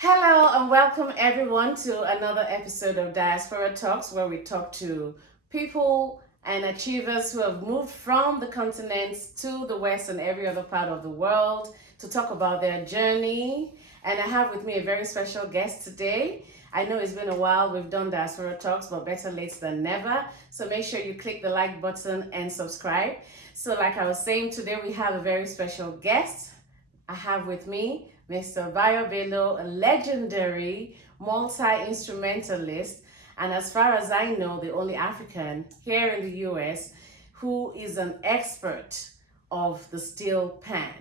Hello and welcome everyone to another episode of Diaspora Talks, where we talk to people and achievers who have moved from the continents to the West and every other part of the world to talk about their journey. And I have with me a very special guest today. I know it's been a while we've done Diaspora Talks, but better late than never. So make sure you click the like button and subscribe. So, like I was saying, today we have a very special guest. I have with me Mr. Bayo Bello, a legendary multi-instrumentalist, and as far as I know, the only African here in the US who is an expert of the steel pan.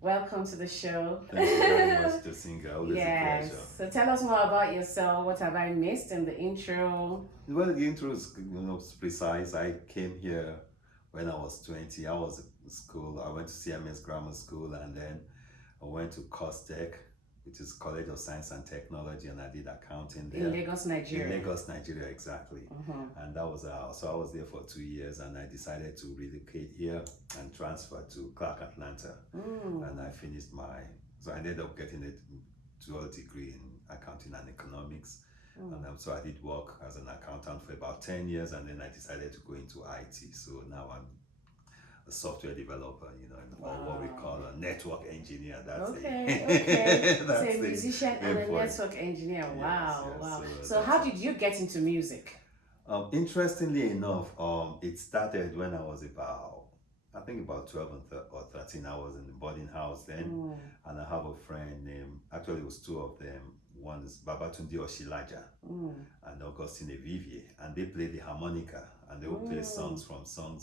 Welcome to the show. Thank you very much, Tosinger. Always a Yes. pleasure. So tell us more about yourself. What have I missed in the intro? Well, the intro is precise. I came here when I was 20. I was in school. I went to CMS Grammar School, and then I went to COSTECH, which is College of Science and Technology, and I did accounting there. In Lagos, Nigeria. In Lagos, Nigeria, exactly. And that was so I was there for 2 years, and I decided to relocate here and transfer to Clark, Atlanta. And I finished so I ended up getting a dual degree in accounting and economics. And so I did work as an accountant for about 10 years, and then I decided to go into IT. So now I'm a software developer, or what we call a network engineer. That's Okay. That's So a musician and a point. network engineer. Wow, Yes, wow. so So how did you get into music? Interestingly enough, it started when I was I think about 12 or 13. I was in the boarding house then, and I have a friend named, actually it was two of them. One is Babatunde Oshilaja and Augustine Vivier, and they play the harmonica, and they will play songs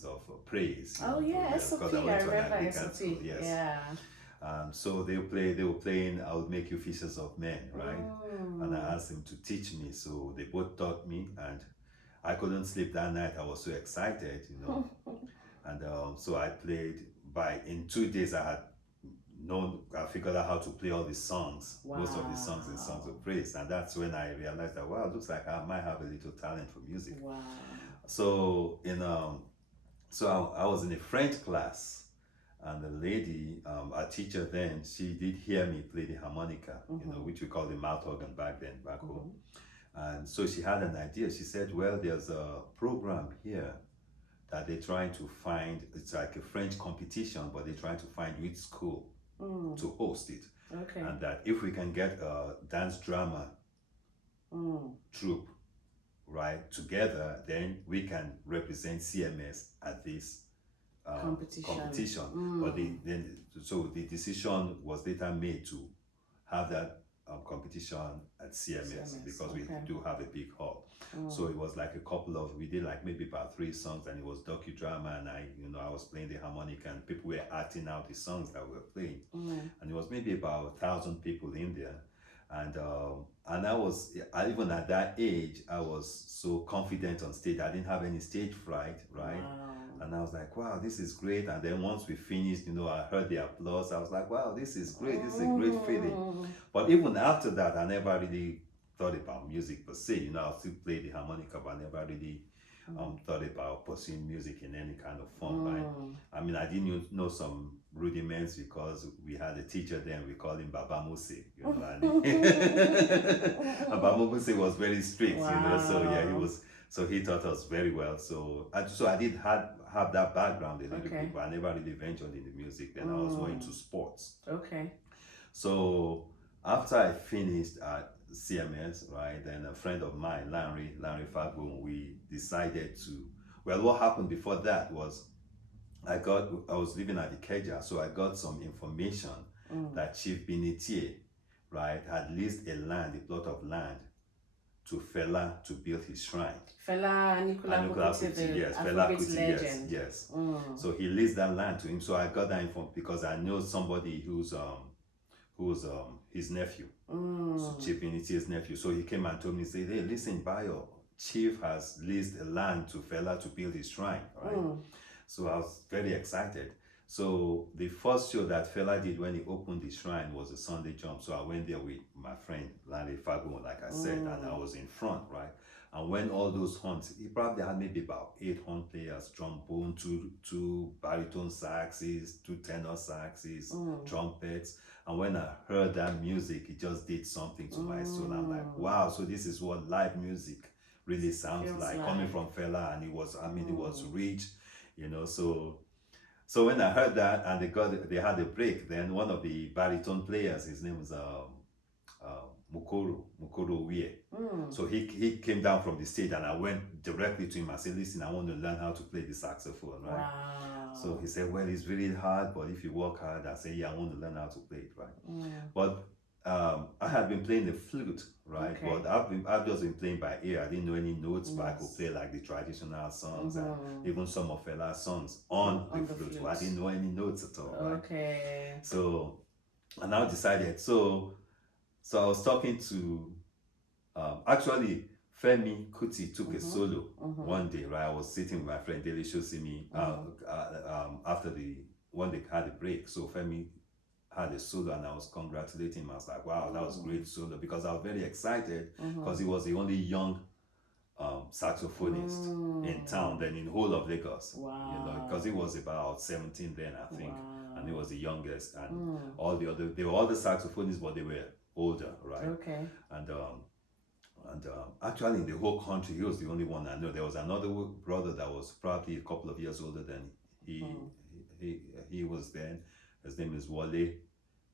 of praise. Oh yeah, SOP. Because I went to an remember Anglican SOP. school, yes. Yeah. So they were playing I Would Make You Fishers of Men, right? And I asked them to teach me, so they both taught me, and I couldn't sleep that night. I was so excited, and so I played. In 2 days I figured out how to play all the songs, most of the songs in songs of praise, and that's when I realized that, wow, it looks like I might have a little talent for music. Wow. So I was in a French class, and the lady, our teacher then, she did hear me play the harmonica, which we call the mouth organ back home. And so she had an idea. She said, well, there's a program here that they're trying to find. It's like a French competition, but they're trying to find which school to host it. Okay. And that if we can get a dance drama troupe, right, together, then we can represent CMS at this competition. But so the decision was later made to have that competition at CMS because we do have a big hall. So it was like we did like maybe about 3 songs, and it was docudrama, and I was playing the harmonica, and people were acting out the songs that we were playing. And it was maybe about 1,000 people in there. And even at that age, I was so confident on stage. I didn't have any stage fright, right? Wow. And I was like, wow, this is great. And then once we finished, I heard the applause. I was like, wow, this is great. This is a great feeling. But even after that, I never really thought about music per se. I still played the harmonica, but I never really thought about pursuing music in any kind of form, right? I mean, I didn't know some rudiments because we had a teacher then, we called him Baba Muse, and Baba Muse was very strict, so yeah, so he taught us very well. So I did have that background a little bit, but I never really ventured into music. Then I was more into sports. Okay. So after I finished at CMS, right, then a friend of mine, Larry Fagbon, we decided what happened before that was I was living at Ikeja, so I got some information that Chief Binitier, right, had leased a plot of land to Fela to build his shrine. Fela Nicola Kuti, yes, Fela Kuti, yes. So he leased that land to him. So I got that info because I know somebody who's his nephew, so Chief Binitier's nephew. So he came and told me, say, hey, listen, Bayo, Chief has leased a land to Fela to build his shrine, right? So I was very excited. So the first show that Fela did when he opened the shrine was a Sunday jump. So I went there with my friend Lanley Fagbon, like I said, and I was in front, right? And when all those horns, he probably had maybe about 8 horn players, trombone, two baritone saxes, two tenor saxes, trumpets. And when I heard that music, it just did something to my soul. I'm like, wow, so this is what live music really sounds like, coming from Fela. And it was, I mean, it was rich, you know. So when I heard that and they had a break, then one of the baritone players, his name was Mukoro Wie. So he came down from the stage and I went directly to him. I said, listen, I want to learn how to play the saxophone, right? Wow. So he said, well, it's really hard, but if you work hard, I said, yeah, I want to learn how to play it, right? But I had been playing the flute, right? Okay. But I've just been playing by ear. I didn't know any notes, but I could play like the traditional songs and even some of Fela's songs on the flute. But I didn't know any notes at all, right? Okay. So I now decided. So I was talking to actually Femi Kuti took a solo one day, right? I was sitting with my friend Dele Shosimi after when they had a break. So Femi had a solo and I was congratulating him. I was like, wow, that was a great solo, because I was very excited because he was the only young saxophonist in town, then in the whole of Lagos. Wow. You know, because he was about 17 then, I think. Wow. And he was the youngest, and they were all the saxophonists, but they were older, right? Okay. And actually in the whole country, he was the only one I know. There was another brother that was probably a couple of years older than he was then. His name is Wale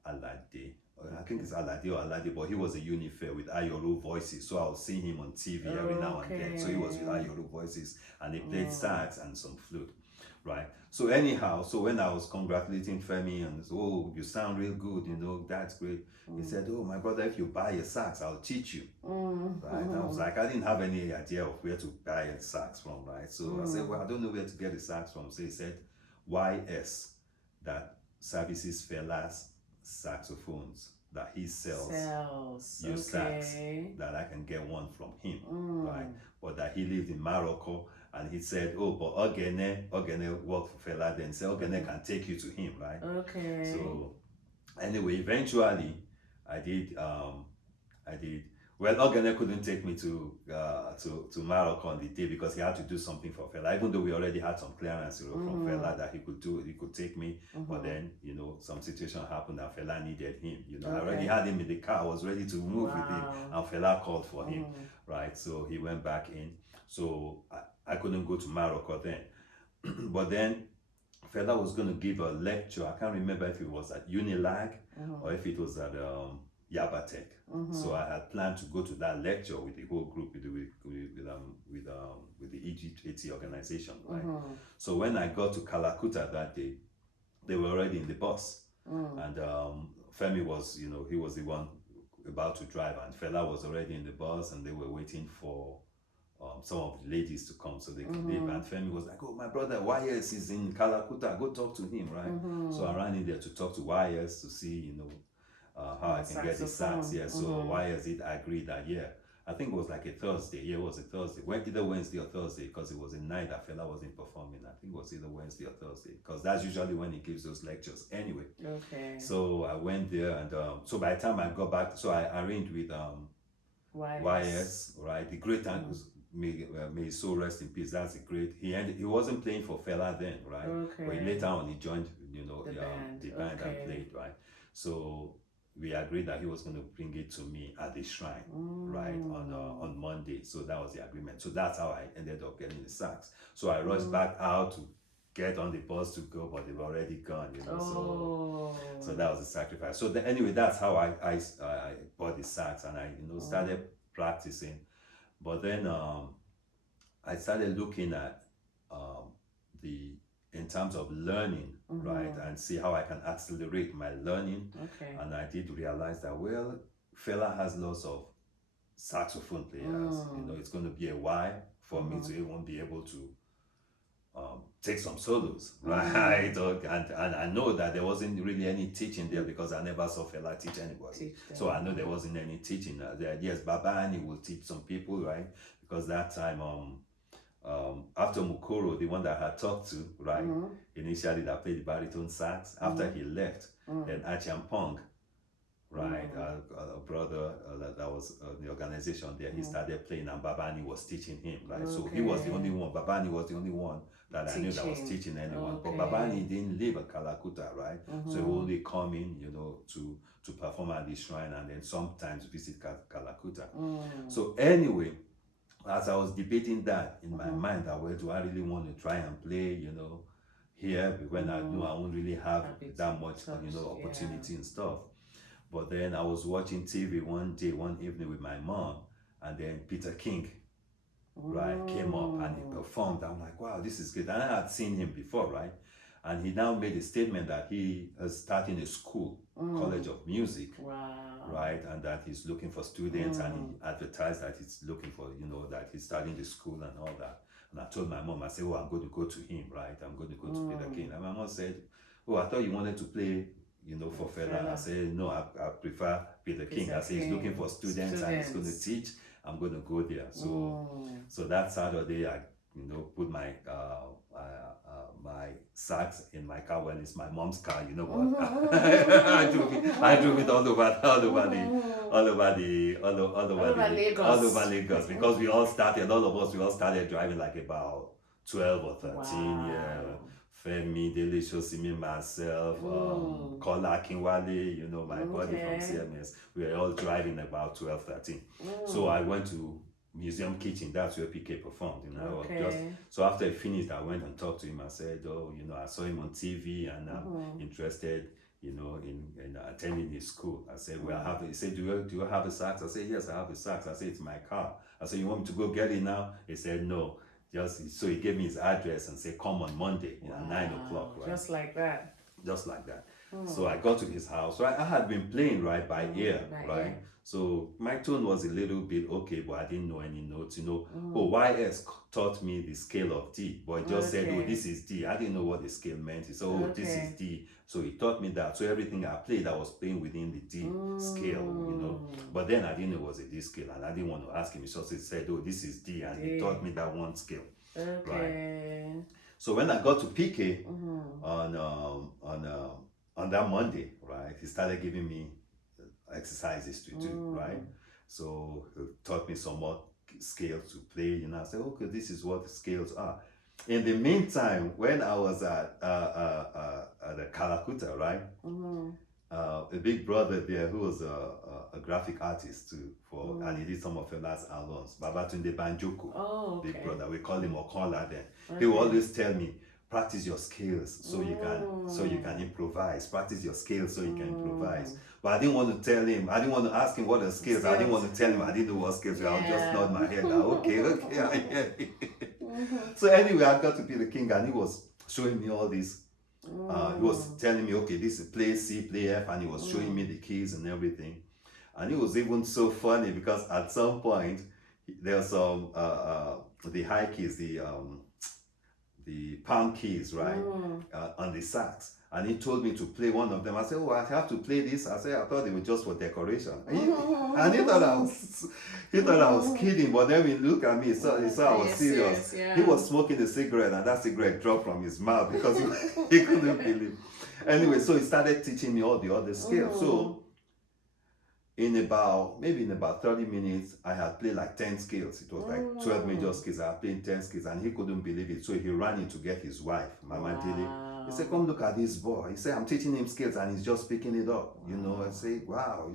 Alade. I think it's Alade or Alade, but he was a Unifair with Ayoru Voices. So I was seeing him on TV every now and then. So he was with Ayoru Voices and he played sax and some flute, right? So anyhow, so when I was congratulating Femi and said, oh, you sound real good, you know, that's great. He said, oh, my brother, if you buy a sax, I'll teach you, right? I was like, I didn't have any idea of where to buy a sax from, right? So I said, well, I don't know where to get a sax from. So he said, YS, that services Fela's saxophones that he sells sax, that I can get one from him, right? But that he lived in Morocco, and he said, oh, but Ogene worked for Fela, then said Ogene can take you to him, right? Okay. So anyway, eventually I did well, Ogene couldn't take me to Morocco on the day because he had to do something for Fela, even though we already had some clearance, you know, from Fela that he could take me. But then, you know, some situation happened and Fela needed him. You know, I already had him in the car, I was ready to move with him, and Fela called for him, right? So he went back in. So I couldn't go to Morocco then. But then Fela was going to give a lecture. I can't remember if it was at Unilag or if it was at Yabatek. So I had planned to go to that lecture with the whole group, with the EG80 organization, right? So when I got to Kalakuta that day, they were already in the bus, and Femi was, you know, he was the one about to drive, and Fela was already in the bus, and they were waiting for some of the ladies to come so they could leave. And Femi was like, oh, my brother YS is in Kalakuta, go talk to him, right? So I ran in there to talk to YS to see, you know, how I can get the sax. Yeah, so YS did agree that, yeah, I think it was like a Thursday. Yeah, it was a Thursday. Either Wednesday or Thursday, because it was a night that Fela wasn't performing. I think it was either Wednesday or Thursday, because that's usually when he gives those lectures anyway. Okay. So I went there, and so by the time I got back, so I arranged with YS, right? The great may his soul rest in peace. That's a great. He wasn't playing for Fela then, right? Okay. But later on he joined, you know, the band Okay. and played, right? So we agreed that he was going to bring it to me at the shrine, right, on Monday. So that was the agreement. So that's how I ended up getting the sax. So I rushed back out to get on the bus to go, but they were already gone, you know. So that was the sacrifice. So anyway, that's how I bought the sax, and I, you know, started practicing. But then I started looking at in terms of learning, right, and see how I can accelerate my learning. Okay. And I did realize that, well, Fela has lots of saxophone players. You know, it's going to be a while for me to even be able to take some solos, right? And I know that there wasn't really any teaching there because I never saw Fela teach anybody. So I know there wasn't any teaching there. Yes, Baba Ani will teach some people, right? Because that time after Mukoro, the one that I had talked to, right, initially that played the baritone sax, after he left, then Achiam Pong, right, a brother that was the organization there, he started playing and Babani was teaching him, right? So he was the only one, Babani was the only one that I knew that was teaching anyone. But Babani didn't live in Kalakuta, right? So he would only come in, to perform at the shrine and then sometimes visit Kalakuta. So anyway, as I was debating that in my mind, that where do I really want to try and play, here, when I knew I won't really have that much, opportunity and stuff. But then I was watching TV one evening with my mom, and then Peter King, right, came up and he performed. I'm like, wow, this is good. And I had seen him before, right? And he now made a statement that he is starting a school, College of Music, right? And that he's looking for students, and he advertised that he's looking for, that he's starting the school and all that. And I told my mom, I said, oh, I'm going to go to him, right? I'm going to go to Peter King. And my mom said, oh, I thought you wanted to play, for Fela. I said, no, I prefer Peter King. I said, he's looking for students and he's going to teach. I'm going to go there. So that Saturday, I, put my my sax in my car. When it's my mom's car, you know what? I drove it all over Lagos, because we all started driving like about 12 or 13. Yeah. Femi, Delicious, me, myself, Kola Kinwale, my buddy from CMS. We were all driving about 12, 13. So I went to Museum Kitchen. That's where PK performed. So after I finished, I went and talked to him. I said, oh, I saw him on TV and I'm interested, in attending his school. I said, well, he said, do you have a sax? I said, yes, I have a sax. I said, it's my car. I said, you want me to go get it now? He said, no. So he gave me his address and said, come on Monday, 9 o'clock, right? Just like that. Just like that. So I got to his house, right? I had been playing, right, by ear, right? Ear. So my tone was a little bit okay, but I didn't know any notes, Oh, YS taught me the scale of D, but he just said, oh, this is D. I didn't know what the scale meant. He said, oh, this is D. So he taught me that. So everything I played, I was playing within the D scale, But then I didn't know it was a D scale, and I didn't want to ask him. He just said, oh, this is D, and he taught me that one scale. Right. So when I got to PK on that Monday, right, he started giving me exercises to do, right? So he taught me some more scales to play, I said, okay, this is what the scales are. In the meantime, when I was at the Kalakuta, right, a big brother there who was a graphic artist too, and he did some of Fela's albums, Babatunde Banjoko, big brother, we call him Okola then. He will always tell me, practice your skills so you can improvise. Practice your skills so you can improvise. But I didn't want to tell him. I didn't want to ask him what the skills. I didn't want to tell him I didn't know what skills. So I would just nod my head. Okay, I get it. So anyway, I got to be the king, and he was showing me all these. He was telling me, okay, this is play C, play F, and he was showing me the keys and everything. And it was even so funny because at some point there was some the high keys, the palm keys, right, on the sax. And he told me to play one of them. I said, oh, I have to play this. I said, I thought it was just for decoration. And he thought I was kidding. But then he looked at me, he saw I was serious. He was smoking a cigarette, and that cigarette dropped from his mouth because he couldn't believe. Anyway, so he started teaching me all the other scales. So in about 30 minutes, I had played like 10 scales. It was like 12 major scales. I had played 10 scales, and he couldn't believe it. So he ran in to get his wife, Mama Dili. He said, come look at this boy. He said, I'm teaching him scales, and he's just picking it up. I say, wow.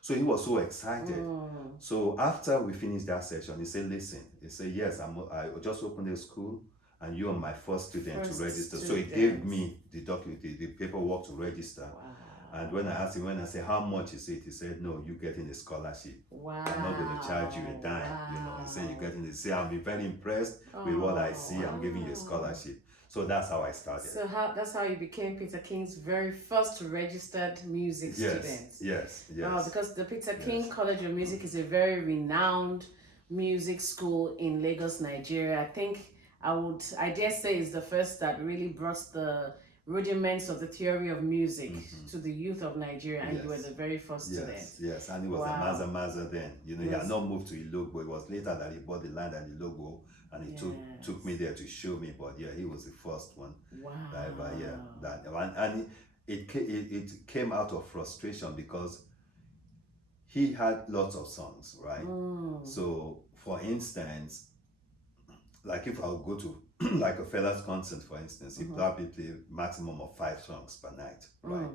So he was so excited. So after we finished that session, he said, listen. He said, yes, I just opened a school, and you're my first student to register. So he gave me the document, the paperwork to register. Wow. And when I asked him, when I said, how much is it? He said, no, you're getting a scholarship. Wow. I'm not going to charge you a dime. Wow. He said, you're getting it. He said, I'll be very impressed with what I see. I'm giving you a scholarship. So that's how I started. So that's how you became Peter King's very first registered music student. Yes. Because the Peter King College of Music is a very renowned music school in Lagos, Nigeria. I think I dare say it's the first that really brought the rudiments of the theory of music to the youth of Nigeria, and you were the very first student. Yes, and he was a Maza then. You know, he had not moved to Ilogbo. It was later that he bought the land at Ilogbo, and he took me there to show me. But yeah, he was the first one. Wow. And it came out of frustration because he had lots of songs, right? So, for instance, like if I would go to like a fella's concert, for instance, he probably play maximum of 5 songs per night, right?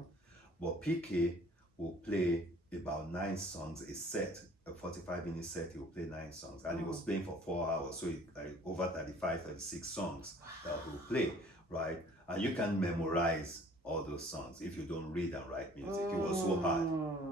But PK will play about 9 songs a set, a 45-minute set. He will play 9 songs, and he was playing for 4 hours, so like over 36 songs that he will play, right? And you can memorize all those songs if you don't read and write music. It was so hard,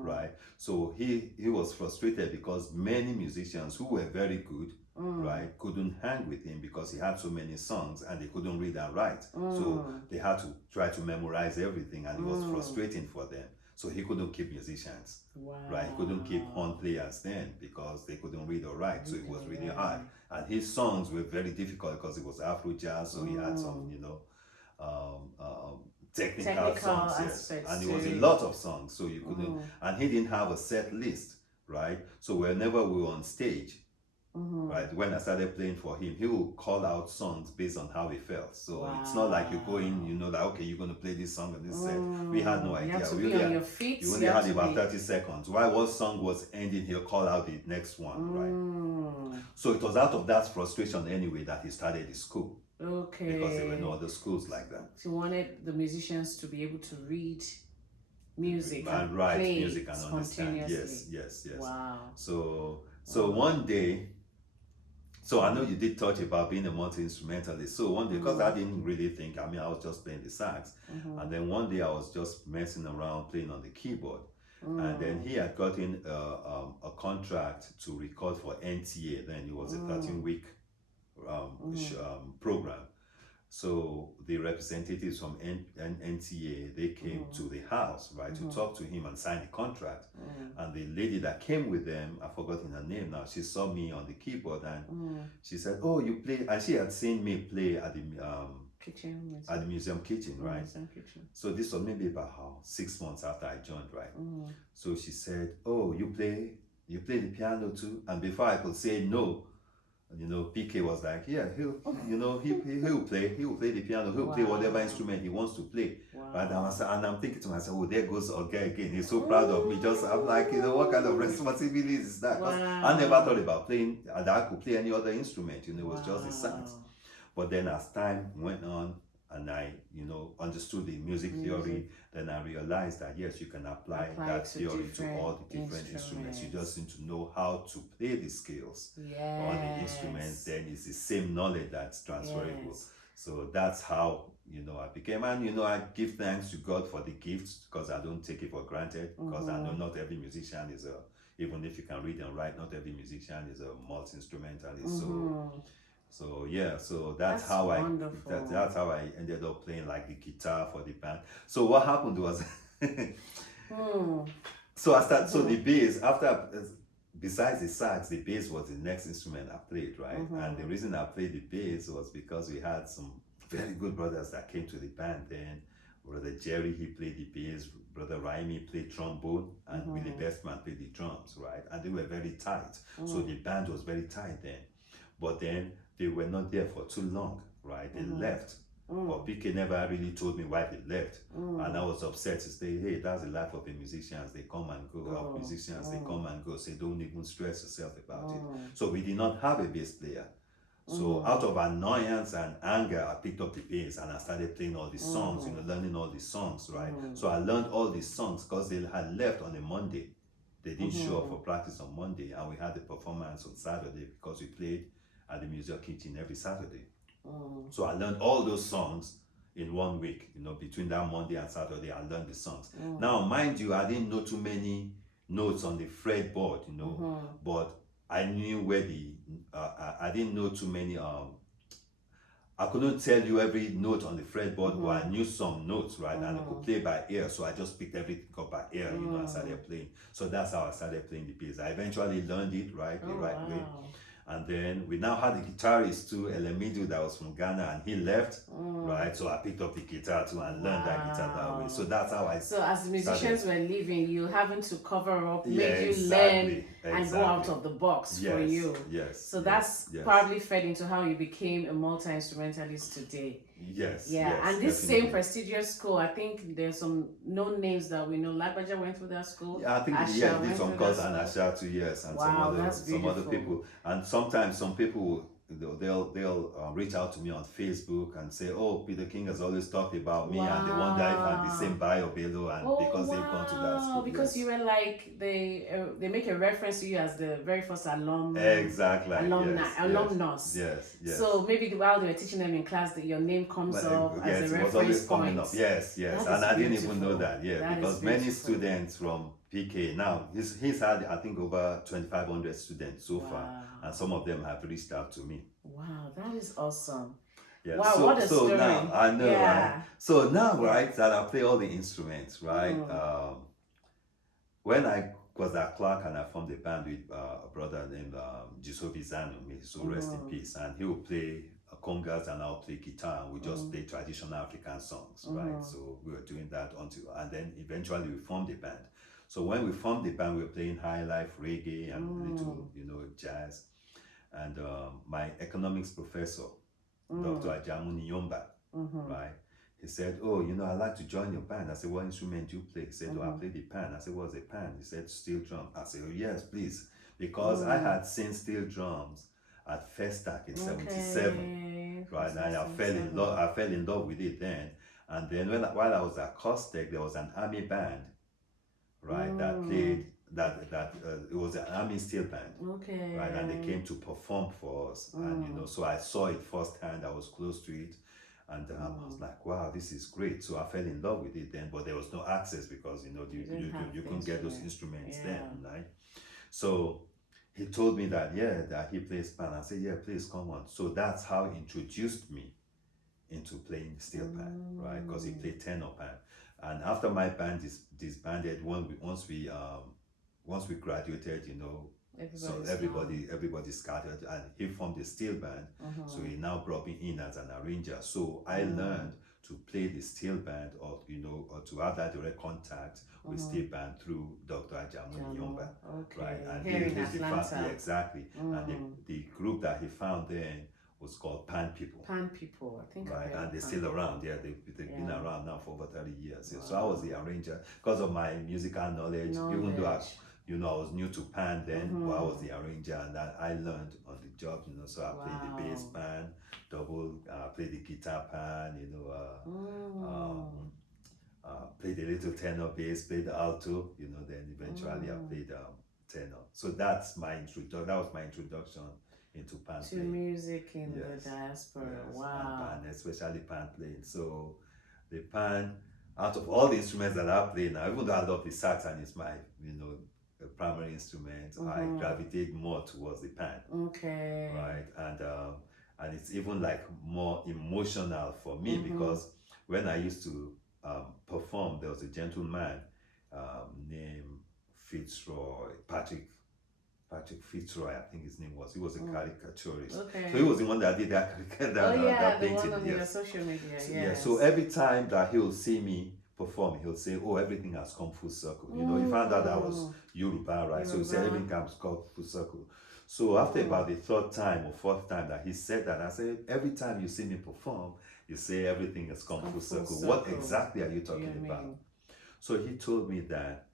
right? So he was frustrated because many musicians who were very good, right, couldn't hang with him because he had so many songs and they couldn't read and write. So they had to try to memorize everything, and it was frustrating for them. So he couldn't keep musicians, right? He couldn't keep horn players then because they couldn't read or write. So it was really hard. And his songs were very difficult because it was Afro jazz, so he had some, you know, technical songs, yes. And it was a lot of songs, so you couldn't, and he didn't have a set list, right? So whenever we were on stage, right, when I started playing for him, he will call out songs based on how he felt. So it's not like you go in, you know, like, okay, you're going to play this song on this set. We had no idea. You only had about 30 seconds. While one song was ending, he'll call out the next one, right? So it was out of that frustration anyway that he started his school. Okay. Because there were no other schools like that. He wanted the musicians to be able to read music and write play music and understand. Yes. Wow. So one day, so I know you did touch about being a multi-instrumentalist. So one day, because I didn't really think, I mean, I was just playing the sax. And then one day I was just messing around playing on the keyboard. And then he had gotten a contract to record for NTA. Then it was a 13-week program. So the representatives from NTA, they came to the house, right, to talk to him and sign the contract. And the lady that came with them, I've forgotten her name now, she saw me on the keyboard and she said, oh, you play, and she had seen me play at the kitchen, at the museum kitchen, right? Museum kitchen. So this was maybe about 6 months after I joined, right? So she said, oh, you play the piano too? And before I could say no, you know, PK was like, yeah, he'll play the piano, he'll play whatever instrument he wants to play. Right? And I'm thinking to myself, oh, there goes Oga again. He's so proud of me. I'm like, you know, what kind of responsibility is that? 'Cause I never thought about playing, that I could play any other instrument, you know, it was just the sax. But then as time went on, and I, you know, understood the music theory, then I realized that yes, you can apply that theory to all the different instruments. You just need to know how to play the scales on the instruments. Then it's the same knowledge that's transferable. So that's how, you know, I became, and you know, I give thanks to God for the gifts because I don't take it for granted, because I know not every musician is even if you can read and write, not every musician is a multi-instrumentalist. So yeah, so that's how that's how I ended up playing like the guitar for the band. So what happened was, so I started. So the bass, after, besides the sax, the bass was the next instrument I played, right? And the reason I played the bass was because we had some very good brothers that came to the band then. Brother Jerry, he played the bass. Brother Raimi played trombone, and Willie Bestman played the drums, right? And they were very tight. So the band was very tight then. But then they were not there for too long, right? They left. But PK never really told me why they left. And I was upset to say, hey, that's the life of the musicians. They come and go. Our musicians, they come and go. So don't even stress yourself about it. So we did not have a bass player. So out of annoyance and anger, I picked up the bass and I started playing all these songs, you know, learning all these songs, right? So I learned all these songs because they had left on a Monday. They didn't show up for practice on Monday, and we had the performance on Saturday because we played at the museum kitchen every Saturday. So I learned all those songs in 1 week, you know, between that Monday and Saturday, I learned the songs. Now, mind you, I didn't know too many notes on the fretboard, you know, but I knew where I didn't know too many, I couldn't tell you every note on the fretboard, but I knew some notes, right? And I could play by ear, so I just picked everything up by ear, you know, and started playing. So that's how I started playing the bass. I eventually learned it, right, the right way. And then we now had a guitarist too, Elemidu, that was from Ghana, and he left, right? So I picked up the guitar too and learned that guitar that way. So that's how I So as the musicians were leaving, you having to cover up, Yeah, made you learn and go out of the box for you. Yes. So that's probably fed into how you became a multi-instrumentalist today. Yes. Yeah, yes, and this definitely. same prestigious school, I think there's some known names that we know. Lagbaja went through that school. Yeah, I think Asha this one calls and Asha too, yes, and some other people. And sometimes some people they'll reach out to me on Facebook and say, "Oh, Peter King has always talked about me, and they wonder if I'm the same bio below, and because they've gone to that school." Because you were like they make a reference to you as the very first alumnus. Yes. So maybe while they were teaching them in class, that your name comes up as a reference point. Yes, and I didn't even know that. Yeah, because many students from PK now he's had I think over 2,500 students so far, and some of them have reached out to me. Wow, that is awesome. Yeah. Wow, what a story. Now I know, right? So now, right, that I play all the instruments, right? When I was at Clark and I formed a band with a brother named Jisovi Zanu, may so rest in peace, and he will play congas and I'll play guitar, and we just play traditional African songs, right? So we were doing that and then eventually we formed a band. So when we formed the band, we were playing high life, reggae, and little, jazz. And my economics professor, Dr. Ajamu Niyomba, right? He said, "Oh, I'd like to join your band." I said, "What instrument do you play?" He said, "Oh, I play the pan." I said, "What's a pan?" He said, "Steel drum." I said, "Oh, yes, please." Because I had seen steel drums at Festac in 77, right? And I fell in love with it then. And then while I was at Costec, there was an army band, right, that played it was an army steel band, right, and they came to perform for us, and so I saw it firsthand. I was close to it, and I was like, wow, this is great. So I fell in love with it then, but there was no access because you couldn't get those instruments then, right? So he told me that that he plays pan. I said, yeah, please come on. So that's how he introduced me into playing steel pan, right? Because he played tenor pan. And after my band disbanded, once we graduated, so everybody scattered, and he formed a steel band. So he now brought me in as an arranger. So I learned to play the steel band, or to have that direct contact with steel band through Dr. Ajamu Niyomba, right? And here in Atlanta. Exactly. And the group that he found then was called Pan People. Pan People, I think. Right, and they're still around. Yeah, they've been around now for over 30 years. Wow. So I was the arranger because of my musical knowledge. Even though I was new to pan then, but I was the arranger, and I learned on the job. So I played the bass pan, played the guitar pan. Played a little tenor bass, played the alto. Then eventually I played tenor. So that's my introduction. That was my introduction into pan to playing. music in the diaspora. Wow. And pan, especially pan playing. So the pan, out of all the instruments that I play now, even though I love the saxophone, it's my primary instrument, I gravitate more towards the pan. Okay. Right, and it's even like more emotional for me because when I used to perform, there was a gentleman named Patrick Fitzroy, I think his name was. He was a caricaturist. Okay. So he was the one that did that painting. The one on your social media. Yeah. So every time that he'll see me perform, he'll say, "Oh, everything has come full circle." He found out that I was Yoruba, right? So he said everything has come full circle. So after about the third time or fourth time that he said that, I said, "Every time you see me perform, you say everything has come full circle. What exactly are you talking about?" So he told me that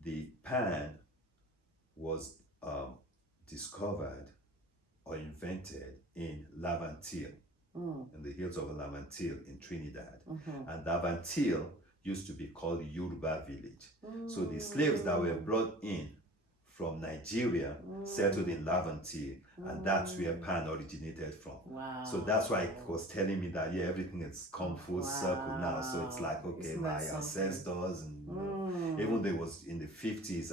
the pan was discovered or invented in Laventille, in the hills of Laventille in Trinidad. And Laventille used to be called the Yoruba village. So the slaves that were brought in from Nigeria settled in Laventille, and that's where pan originated from. Wow. So that's why it was telling me that the has come full circle now. So it's like, okay, isn't my ancestors, and even though it was in the 50s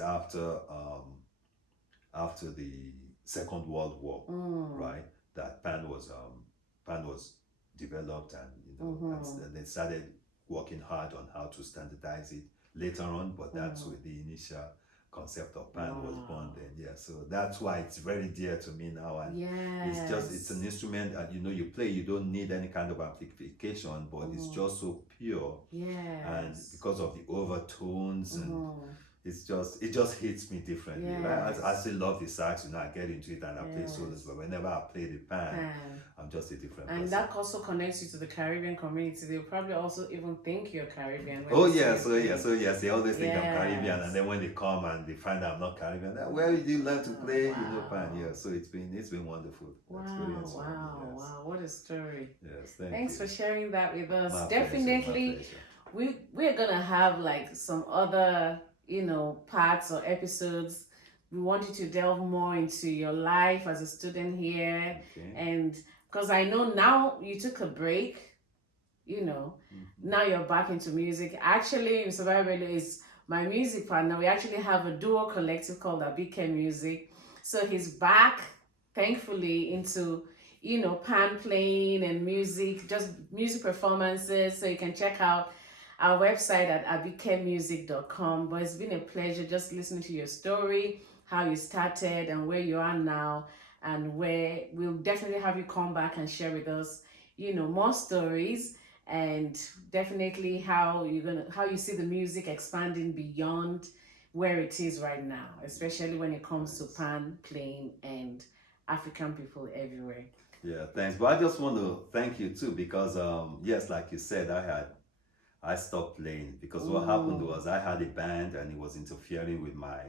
after the Second World War, right? That pan was developed, and and they started working hard on how to standardize it later on. But that's with the initial concept of pan was born then. Yeah, so that's why it's very dear to me now. And it's an instrument, and you play, you don't need any kind of amplification, but it's just so pure. And because of the overtones and it just hits me differently. Right? I still love the sax, I get into it and I play solos, but whenever I play the pan, I'm just a different person. And that also connects you to the Caribbean community. They'll probably also even think you're Caribbean. Oh yes, they always think I'm Caribbean, and then when they come and they find out I'm not Caribbean, where did you learn to play pan? Yeah, so it's been wonderful. Wow, what a story. Yes, thanks for sharing that with us. My Definitely pleasure. we're gonna have like some other parts or episodes. We want you to delve more into your life as a student here, and because I know now you took a break, now you're back into music. Actually, Mr. Bible is my music partner. We actually have a duo collective called Abike Music. So he's back, thankfully, into pan playing and music, just music performances. So you can check out our website at abikemusic.com. But it's been a pleasure just listening to your story, how you started and where you are now, and where we'll definitely have you come back and share with us, more stories, and definitely how you see the music expanding beyond where it is right now, especially when it comes to pan playing and African people everywhere. Yeah, thanks. But I just want to thank you too, because yes, like you said, I stopped playing because what happened was I had a band and it was interfering with my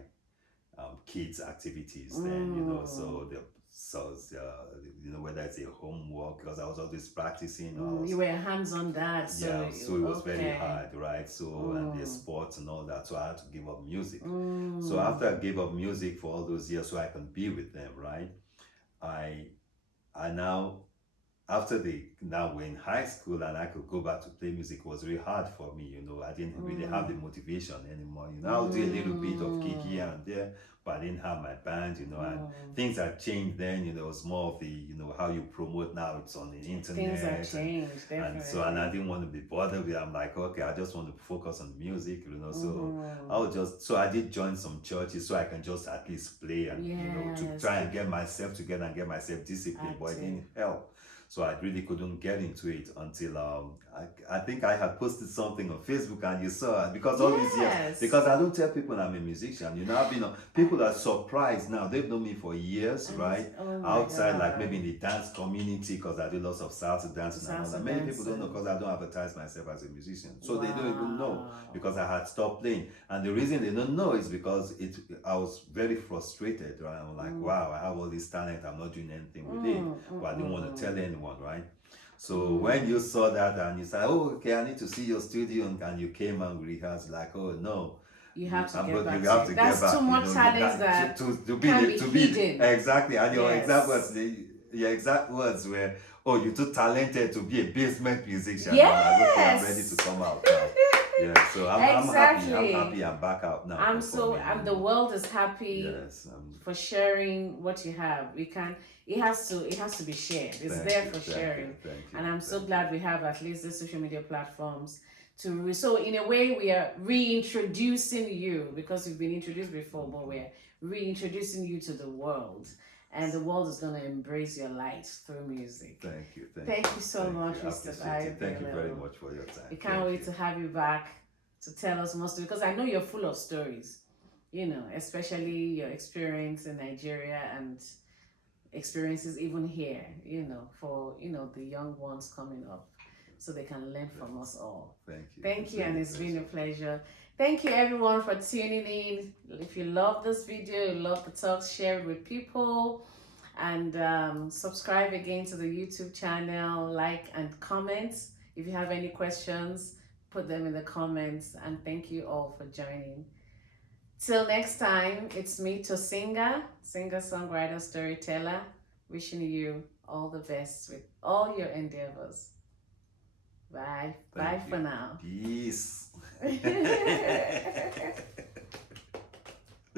kids' activities. Then whether it's a homework, because I was always practicing. You were hands-on dad, so so it was very hard, right? So and the sports and all that, so I had to give up music. So after I gave up music for all those years, so I can be with them, right? I now, after now we're in high school and I could go back to play music, it was really hard for me, I didn't really have the motivation anymore. I'll do a little bit of gig here and there, but I didn't have my band, and things had changed then, it was more of the, how you promote now, it's on the internet. Things have changed, definitely. And I didn't want to be bothered with it. I'm like, okay, I just want to focus on music, so I did join some churches so I can just at least play and, to try and get myself together and get myself disciplined, but it didn't help. So I really couldn't get into it until I think I had posted something on Facebook and you saw it, because all these years, because I don't tell people I'm a musician. I've been people are surprised now. They've known me for years, right? Outside, like maybe in the dance community, because I do lots of salsa dancing and all that. Many people don't know because I don't advertise myself as a musician, so they don't even know because I had stopped playing. And the reason they don't know is because I was very frustrated, right? I'm like, wow, I have all this talent, I'm not doing anything with it, but I didn't want to tell anyone, right? So when you saw that and you said, oh, okay, I need to see your studio, and you came and rehearsed, like, oh no, you have to get back. That's too much talent that to be hidden. Exactly, and your exact words were, oh, you're too talented to be a basement musician. Yes. I'm like, okay, I'm ready to come out now. Yeah, so I'm happy. I'm back out now. The world is happy for sharing what you have. It has to be shared. It's there for sharing. And I'm so glad we have at least the social media platforms so in a way we are reintroducing you, because you've been introduced before, but we're reintroducing you to the world. And the world is going to embrace your light through music. Thank you so much, Mr. Bible. Thank you very much for your time. We can't wait to have you back to tell us more stories, because I know you're full of stories, especially your experience in Nigeria and experiences even here, for, the young ones coming up, so they can learn from us all. Thank you, and it's been a pleasure. Thank you everyone for tuning in. If you love this video, you love the talks, share it with people, and subscribe again to the YouTube channel, like and comment. If you have any questions, put them in the comments, and thank you all for joining. Till next time, it's me, Tosinger, singer, songwriter, storyteller, wishing you all the best with all your endeavors. Bye. Bye for now. Peace.